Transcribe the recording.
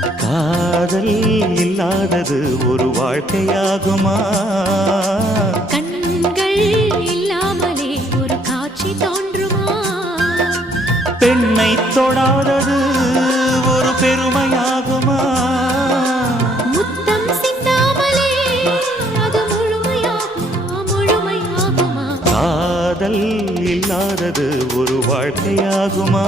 காதல் இல்லாதது ஒரு வாழ்க்கையாகுமா? கண்கள் இல்லாமலே ஒரு காட்சி தோன்றுமா? பெண்ணை தொடாதது ஒரு பெருமையாகுமா? முத்தம் சிந்தாமலே அது முழுமையாகுமா? முழுமையாகுமா? காதல் இல்லாதது ஒரு வாழ்க்கையாகுமா?